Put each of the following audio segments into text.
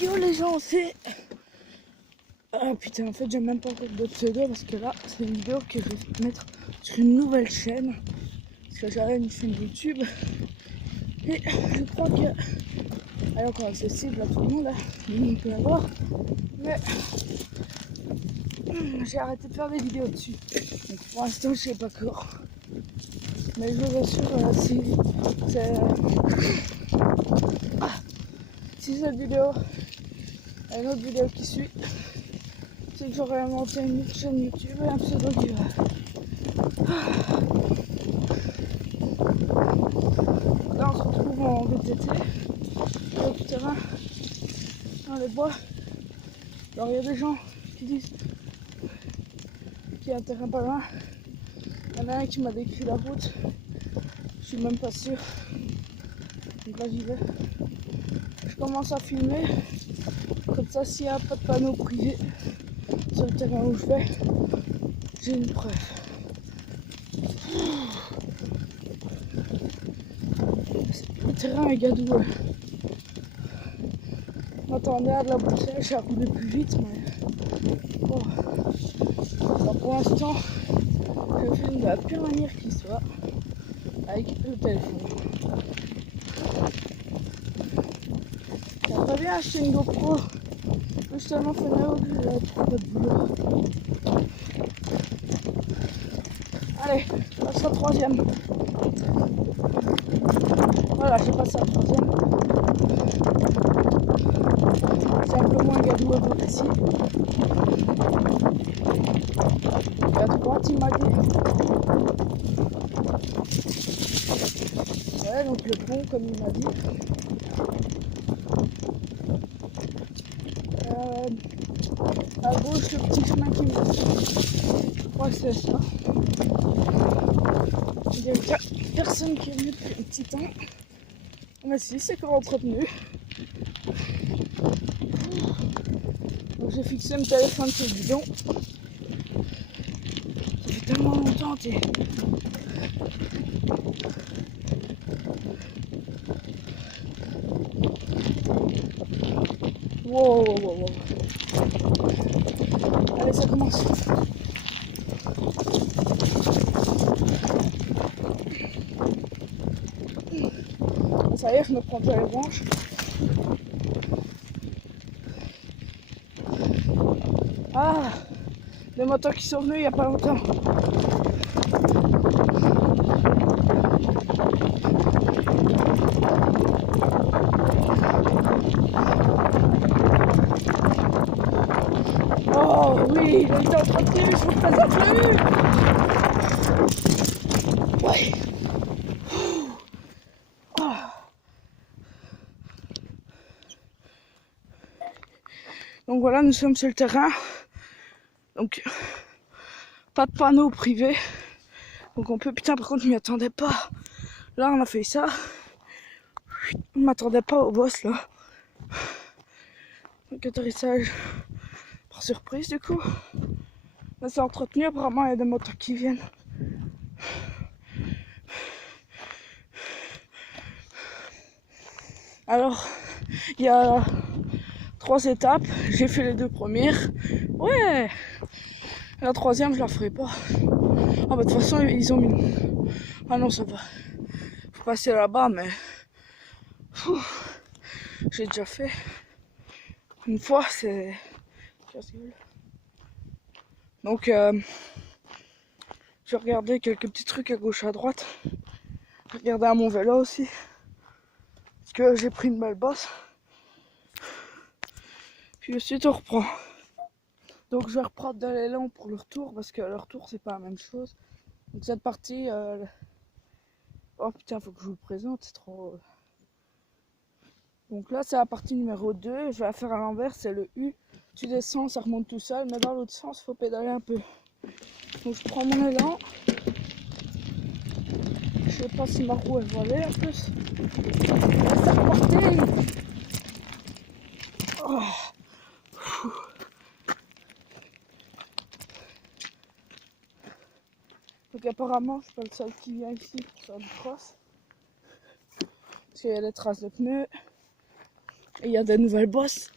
Yo les gens, c'est... Ah putain, en fait j'ai même pas encore de pseudo parce que là c'est une vidéo que je vais mettre sur une nouvelle chaîne. Parce que j'avais une chaîne YouTube. Et je crois que... Elle est encore accessible à tout le monde, là. Tout le monde peut la voir. Mais... J'ai arrêté de faire des vidéos dessus. Donc pour l'instant je sais pas encore. Mais je vous assure, si cette vidéo a une autre vidéo qui suit, c'est que j'aurais inventé une autre chaîne YouTube et un pseudo qui va. Là on se retrouve en VTT, au terrain, dans les bois. Alors il y a des gens qui disent qu'il y a un terrain pas loin. Il y en a un qui m'a décrit la route. Je suis même pas sûr. Donc là j'y vais. Je commence à filmer. Comme ça s'il n'y a pas de panneau privé sur le terrain où je vais, j'ai une preuve. Le terrain est gadoueux. Je m'attendais à de la boue sèche, à rouler plus vite, mais bon. Alors pour l'instant, je filme de la pire manière qui soit, avec le téléphone. J'aimerais bien acheter une GoPro, mais je suis tellement fainéant que j'avais trop de boulot. Allez, je passe à la troisième. Voilà, j'ai passé à la troisième. C'est un peu moins gadoueux que ici. Et à droite, il m'a dit. Ouais, donc le pont, comme il m'a dit. À gauche, le petit chemin qui me dit. Je crois que c'est ça. Il y a personne qui est venu depuis un petit temps. Mais si, c'est encore entretenu. Donc j'ai fixé mon téléphone sur le bidon. Ça fait tellement longtemps, t'es. Wow, wow, wow, wow. Allez, ça commence. Ça y est, je me prends pas les branches. Ah, des motos qui sont venus il n'y a pas longtemps. Oh oui, il était entretenu, je vous présente plus. Ouais. Oh. Donc voilà, nous sommes sur le terrain. Donc, pas de panneau privé. Donc on peut, putain, par contre, je m'y attendais pas. Là, on a fait ça. On ne m'attendait pas au boss, là. Donc atterrissage par surprise, du coup. Là, c'est entretenu, apparemment, il y a des motos qui viennent. Alors, il y a 3 étapes. J'ai fait les 2 premières. Ouais. La troisième, je la ferai pas. Ah bah de toute façon, ils ont mis... Ah non, ça va. Faut passer là-bas, mais... J'ai déjà fait. Une fois, c'est... Donc, j'ai regardé quelques petits trucs à gauche, à droite. J'ai regardé à mon vélo aussi. Parce que j'ai pris une belle bosse. Puis ensuite, on reprend. Donc, je vais reprendre de l'élan pour le retour. Parce que le retour, c'est pas la même chose. Donc, cette partie... Oh putain, faut que je vous le présente, c'est trop... Donc là, c'est la partie numéro 2. Je vais la faire à l'envers, c'est le U. Tu descends, ça remonte tout seul. Mais dans l'autre sens, il faut pédaler un peu. Donc je prends mon élan. Je sais pas si ma roue est voilée en plus. C'est reparti. Oh. Donc apparemment, je suis pas le seul qui vient ici pour faire du cross. Parce qu'il y a des traces de pneus. Et il y a des nouvelles bosses.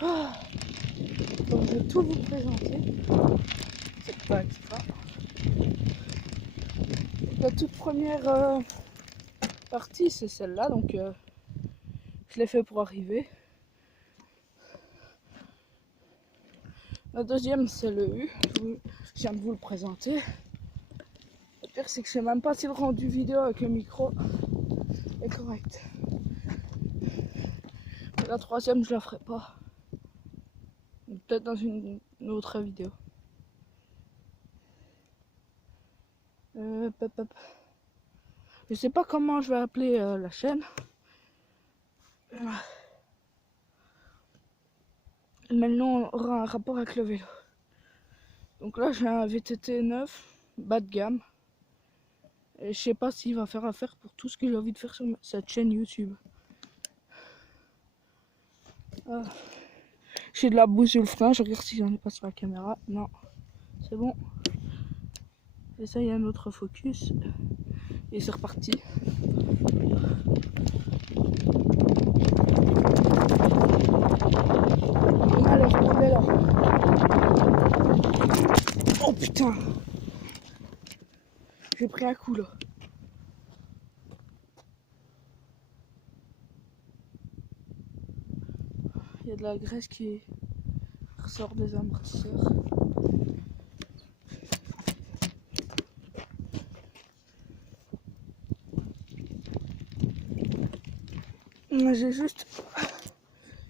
Ah. Donc je vais tout vous présenter. C'est pas extra. La toute première partie, c'est celle-là, donc je l'ai fait pour arriver. La deuxième, c'est le U. Je viens de vous le présenter. Le pire, c'est que je sais même pas si le rendu vidéo avec le micro est correct. Et la troisième, je la ferai pas. Peut-être dans une autre vidéo. Pop, pop. Je sais pas comment je vais appeler la chaîne. Mais le nom aura un rapport avec le vélo. Donc là, j'ai un VTT 9, bas de gamme. Et je sais pas s'il va faire affaire pour tout ce que j'ai envie de faire sur cette chaîne YouTube. J'ai de la boue sur le frein, je regarde si j'en ai pas sur la caméra. Non, c'est bon. Et ça, il y a un autre focus. Et c'est reparti. Allez, regardez là. Oh putain! J'ai pris un coup là. Il y a de la graisse qui ressort des amortisseurs. J'ai juste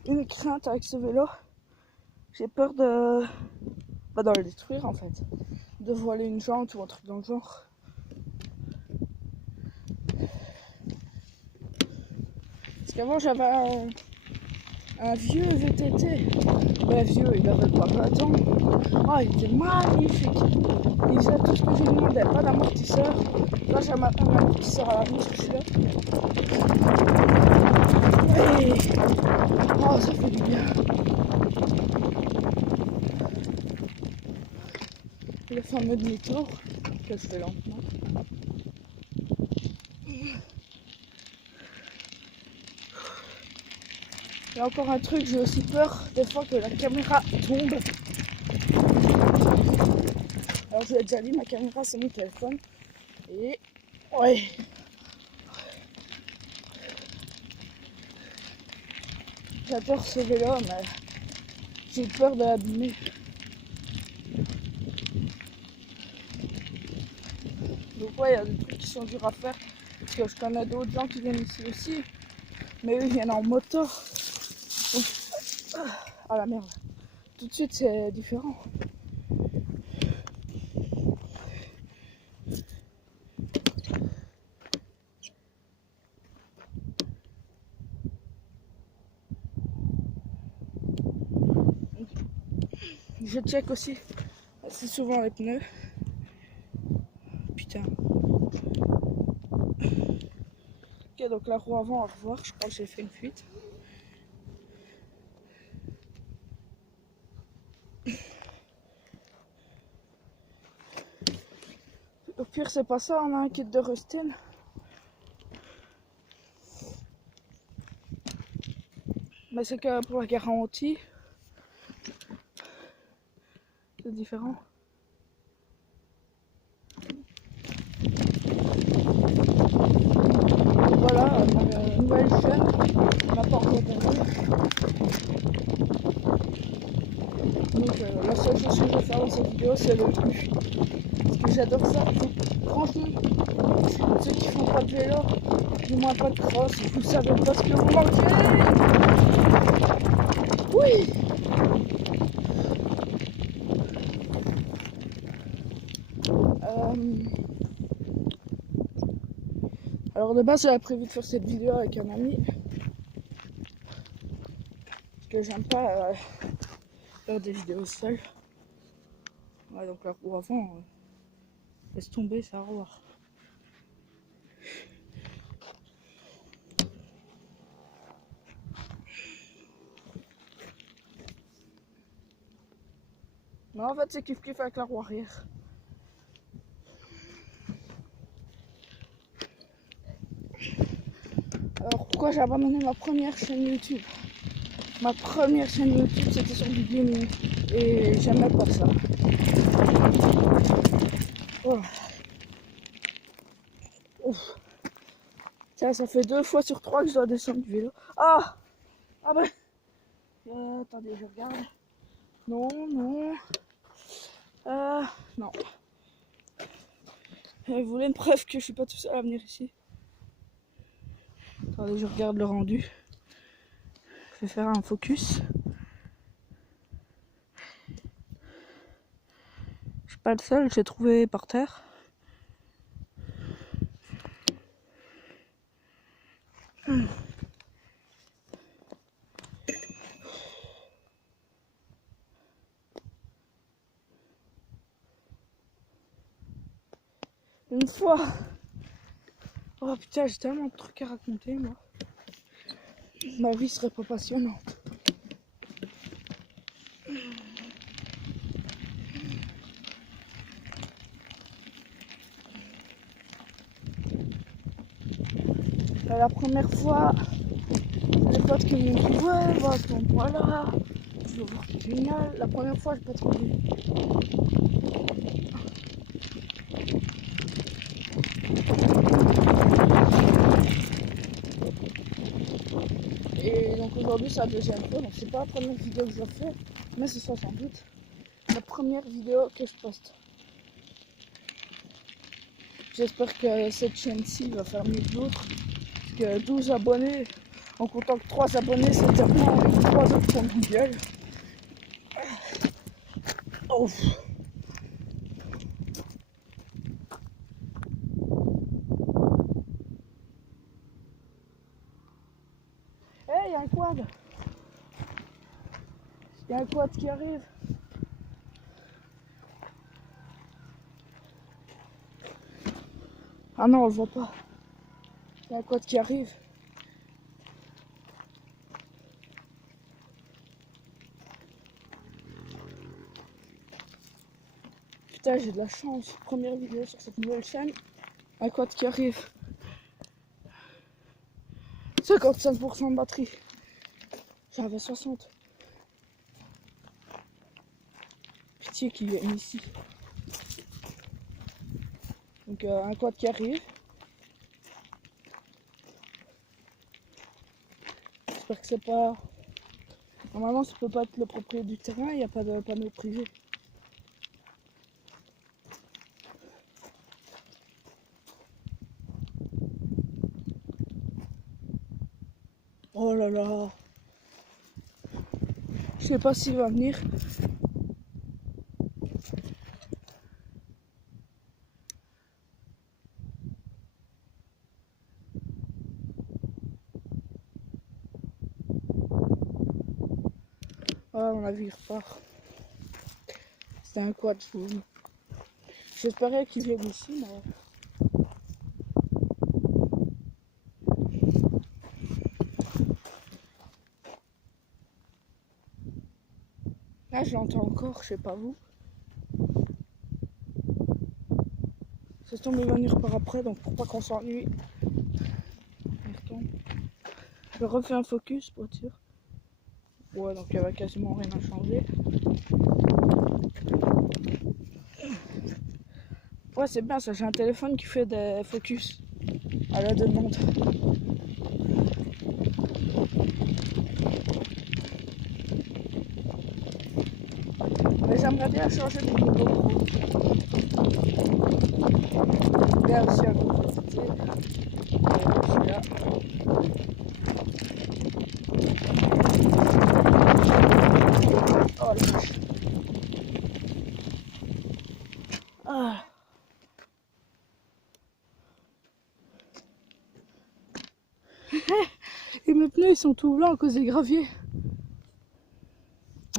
une crainte avec ce vélo. J'ai peur de le détruire en fait. De voiler une jante ou un truc dans le genre. Parce qu'avant j'avais un vieux VTT. Ouais, vieux, il avait pas 20 ans. Oh, il était magnifique. Il faisait tout ce que je demandais. Pas d'amortisseur. Là, j'ai un amortisseur à l'arrière, celui-là. Et... oh, ça fait du bien. Le fameux demi-tour que je fais lentement. Il y a encore un truc, j'ai aussi peur des fois que la caméra tombe. Alors je l'ai déjà dit, ma caméra c'est mon téléphone. Et ouais. J'adore ce vélo, mais j'ai peur de l'abîmer. Donc ouais, il y a des trucs qui sont durs à faire. Parce que je connais d'autres gens qui viennent ici aussi. Mais eux ils viennent en moto. Donc, ah la merde. Tout de suite c'est différent. Je check aussi assez souvent les pneus. Putain. Ok, donc la roue avant à revoir, je crois que j'ai fait une fuite. Au pire c'est pas ça, on a un kit de Rustin. Mais c'est que pour la garantie, c'est différent. Voilà, ma nouvelle chaîne, on n'a pas encore compris. Donc la seule chose que je vais faire dans cette vidéo, c'est le U. Parce que j'adore ça. Franchement, ceux qui font pas de vélo, du moins pas de cross, vous savez pas ce que vous manquez. Oui. Alors de base, j'avais prévu de faire cette vidéo avec un ami. Parce que j'aime pas faire des vidéos seul. Ouais, donc la roue avant, laisse tomber, ça va revoir. Mais en fait, c'est kiff-kiff avec la roue arrière. Alors, pourquoi j'ai abandonné ma première chaîne YouTube? Ma première chaîne YouTube, c'était sur du gaming. Et j'aimais pas ça. Oh. Ouf. Tiens, ça fait 2 fois sur 3 que je dois descendre du vélo. Ah! Ah ben! Attendez, je regarde. Non, non. Non. Vous voulez une preuve que je suis pas tout seul à venir ici? Attendez, je regarde le rendu. Je vais faire un focus. Je suis pas le seul, j'ai trouvé par terre. Une fois. Oh putain, j'ai tellement de trucs à raconter, moi. Ma vie serait pas passionnante. La première fois, les potes qui m'ont dit ouais, va à cet endroit-là, tu vas voir, c'est génial. La première fois, j'ai pas trop vu. Et donc aujourd'hui, c'est la deuxième fois, donc c'est pas la première vidéo que je fais, mais ce sera sans doute la première vidéo que je poste. J'espère que cette chaîne-ci va faire mieux que l'autre. Parce que 12 abonnés, en comptant que 3 abonnés, c'est tellement 3 autres pour mon gueule. Oh. Hey, il y a un quad. Il y a un quad qui arrive. Ah non, on le voit pas. Il y a un quad qui arrive. Putain, j'ai de la chance. Première vidéo sur cette nouvelle chaîne. Un quad qui arrive. 55% de batterie. J'avais 60. Pitié qu'il vienne ici. Donc un quad qui arrive. J'espère que c'est pas... Normalement ça peut pas être le propriétaire du terrain, il n'y a pas de panneau privé. Oh là là. Je sais pas s'il va venir. Ah, on a vu, il repart. C'était un quad, je vous dis. J'espérais qu'il vienne ici, mais... Là, je l'entends encore, je sais pas vous. Ça se tombe, il va venir par après, donc pour pas qu'on s'ennuie. Je refais un focus pour être sûr. Ouais, donc il n'y avait quasiment rien à changer. Ouais, c'est bien ça, j'ai un téléphone qui fait des focus à la demande. Mais j'aimerais bien changer de GoPro. Bien aussi à votre côté. Je suis là. Oh la vache. Ah. Et mes pneus ils sont tout blancs à cause des graviers.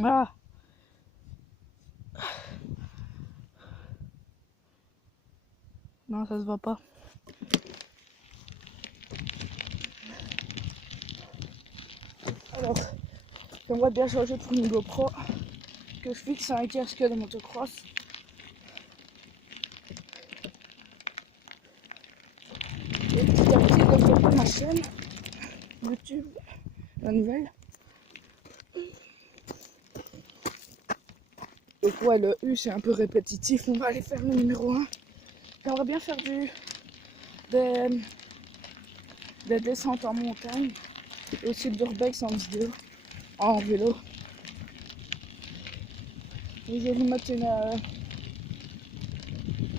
Ah. Non, ça se voit pas. Alors, j'aimerais bien changer pour une GoPro. que je fixe un casque de motocross. Et petit à petit développer ma chaîne YouTube, la nouvelle. Donc ouais, le U c'est un peu répétitif, on va aller faire le numéro 1. J'aimerais bien faire des descentes en montagne et aussi de l'urbex en vidéo, en vélo. Et je vais vous mettre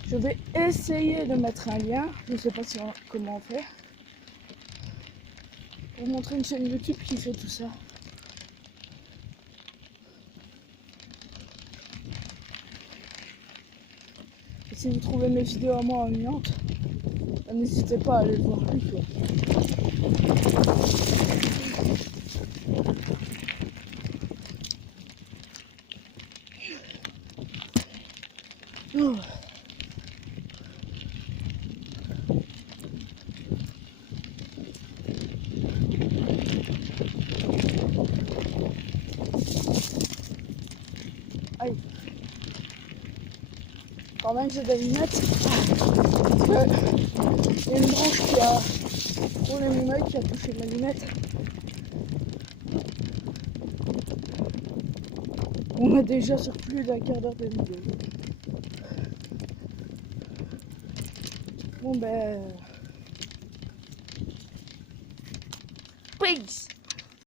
je vais essayer de mettre un lien, je ne sais pas comment on fait, pour montrer une chaîne YouTube qui fait tout ça. Et si vous trouvez mes vidéos à moi ennuyantes, n'hésitez pas à aller le voir plus quoi. Oh. Aïe. Quand même j'ai des lunettes. Parce que il y a une branche qui a frôlé mon œil, qui a touché ma lunette. On est déjà sur plus d'un quart d'heure de vidéo. Bon ben... Peace!